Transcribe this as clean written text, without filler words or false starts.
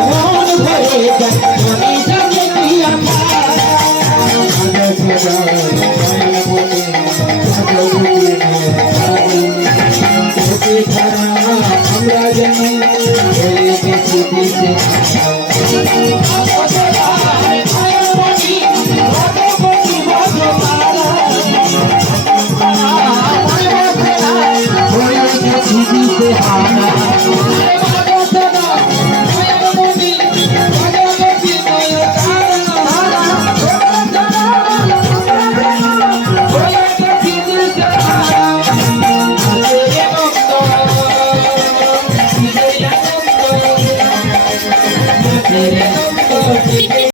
মন ভরে যায় মনে জানে কি আমার আমরা যেন হয়ে গেছি দিশে Thank you.